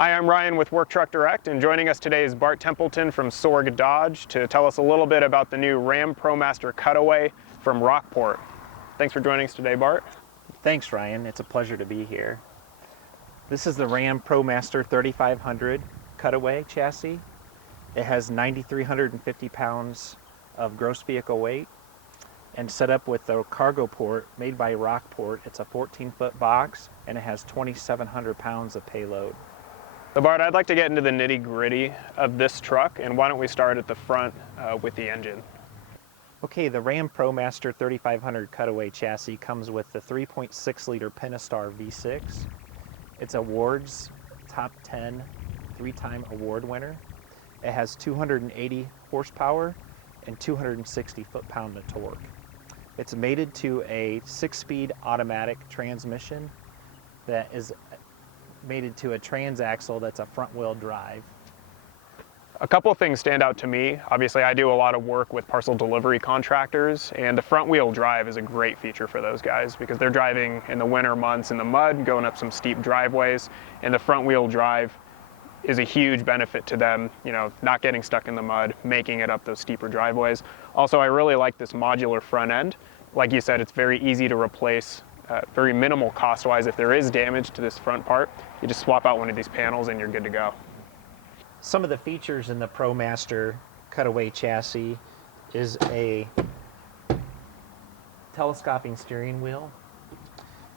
Hi, I'm Ryan with Work Truck Direct, and joining us today is Bart Templeton from Sorg Dodge to tell us a little bit about the new Ram Promaster Cutaway from Rockport. Thanks for joining us today, Bart. Thanks, Ryan. It's a pleasure to be here. This is the Ram Promaster 3500 Cutaway chassis. It has 9,350 pounds of gross vehicle weight and set up with the cargo port made by Rockport. It's a 14-foot box and it has 2,700 pounds of payload. So Bart, I'd like to get into the nitty-gritty of this truck, and why don't we start at the front with the engine. Okay, the Ram Promaster 3500 Cutaway chassis comes with the 3.6 liter Pentastar V6. It's awards top 10 three-time award winner. It has 280 horsepower and 260 foot-pound of torque. It's mated to a 6-speed automatic transmission that is mated to a transaxle that's a front-wheel drive. A couple of things stand out to me. Obviously, I do a lot of work with parcel delivery contractors, and the front-wheel drive is a great feature for those guys because they're driving in the winter months in the mud, going up some steep driveways, and the front-wheel drive is a huge benefit to them, you know, not getting stuck in the mud, making it up those steeper driveways. Also, I really like this modular front end. Like you said, it's very easy to replace, very minimal cost-wise. If there is damage to this front part, you just swap out one of these panels and you're good to go. Some of the features in the Promaster Cutaway chassis is a telescoping steering wheel.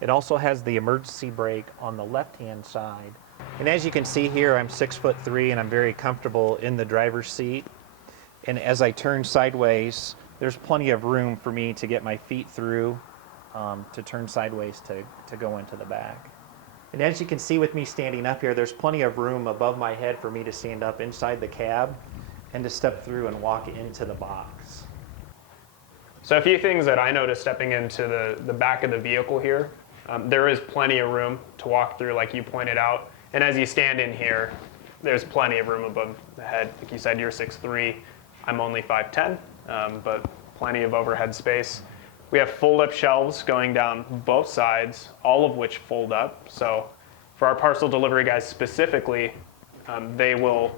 It also has the emergency brake on the left-hand side. And as you can see here, I'm 6'3" and I'm very comfortable in the driver's seat. And as I turn sideways, there's plenty of room for me to get my feet through to turn sideways to go into the back. And as you can see with me standing up here, there's plenty of room above my head for me to stand up inside the cab and to step through and walk into the box. So a few things that I noticed stepping into the back of the vehicle here. There is plenty of room to walk through, like you pointed out. And as you stand in here, there's plenty of room above the head. Like you said, you're 6'3", I'm only 5'10", but plenty of overhead space. We have fold-up shelves going down both sides, all of which fold up. So for our parcel delivery guys specifically, they will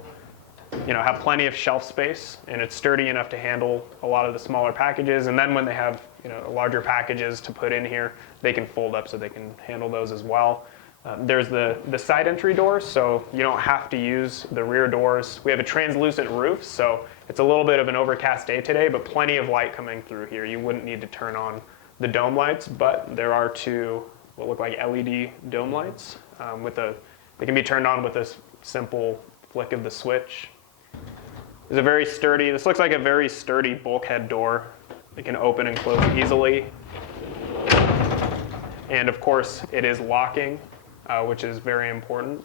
have plenty of shelf space, and it's sturdy enough to handle a lot of the smaller packages. And then when they have larger packages to put in here, they can fold up so they can handle those as well. There's the side entry doors, so you don't have to use the rear doors. We have a translucent roof, so it's a little bit of an overcast day today, but plenty of light coming through here. You wouldn't need to turn on the dome lights, but there are two what look like LED dome lights. They can be turned on with a simple flick of the switch. There's a very sturdy, this looks like a very sturdy bulkhead door. It can open and close easily. And of course, it is locking, which is very important.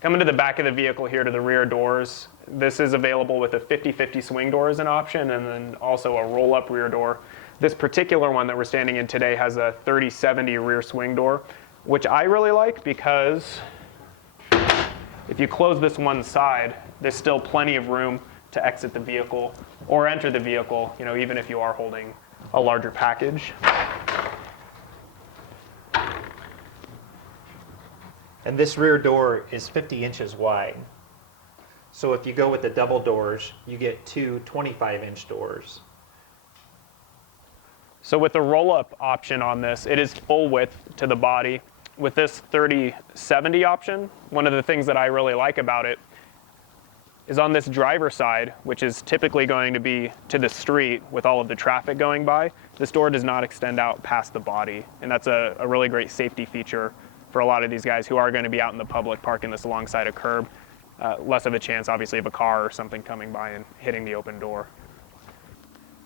Coming to the back of the vehicle here to the rear doors, this is available with a 50/50 swing door as an option, and then also a roll-up rear door. This particular one that we're standing in today has a 30/70 rear swing door, which I really like because if you close this one side, there's still plenty of room to exit the vehicle or enter the vehicle, even if you are holding a larger package. And this rear door is 50 inches wide. So if you go with the double doors, you get two 25-inch doors. So with the roll-up option on this, it is full width to the body. With this 30/70 option, one of the things that I really like about it is on this driver side, which is typically going to be to the street with all of the traffic going by, this door does not extend out past the body. And that's a really great safety feature for a lot of these guys who are going to be out in the public parking this alongside a curb. Less of a chance, obviously, of a car or something coming by and hitting the open door.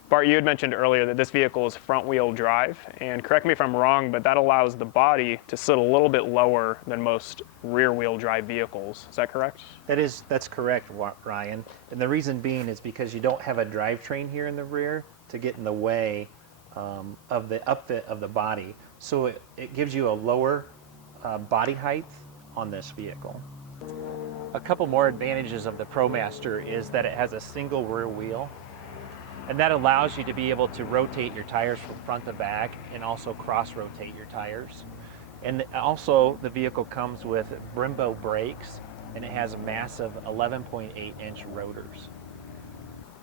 Bart, you had mentioned earlier that this vehicle is front-wheel drive, and correct me if I'm wrong, but that allows the body to sit a little bit lower than most rear-wheel drive vehicles. Is that correct? That's correct, Ryan. And the reason being is because you don't have a drivetrain here in the rear to get in the way of the upfit of the body. So it gives you a lower body height on this vehicle. A couple more advantages of the Promaster is that it has a single rear wheel, and that allows you to be able to rotate your tires from front to back and also cross-rotate your tires. And also the vehicle comes with Brembo brakes and it has massive 11.8-inch rotors.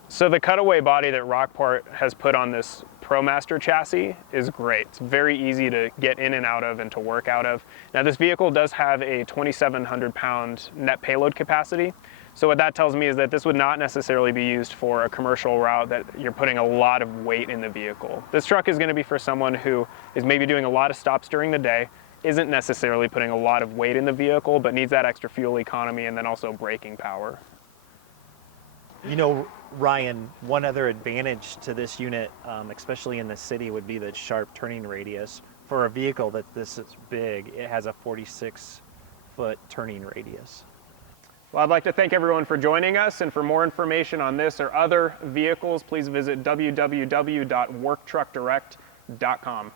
So the cutaway body that Rockport has put on this ProMaster chassis is great. It's very easy to get in and out of and to work out of. Now this vehicle does have a 2,700 pound net payload capacity. So what that tells me is that this would not necessarily be used for a commercial route that you're putting a lot of weight in the vehicle. This truck is going to be for someone who is maybe doing a lot of stops during the day, isn't necessarily putting a lot of weight in the vehicle, but needs that extra fuel economy and then also braking power. You know, Ryan, one other advantage to this unit, especially in the city, would be the sharp turning radius. For a vehicle that this is big, it has a 46-foot turning radius. Well, I'd like to thank everyone for joining us, and for more information on this or other vehicles, please visit www.worktruckdirect.com.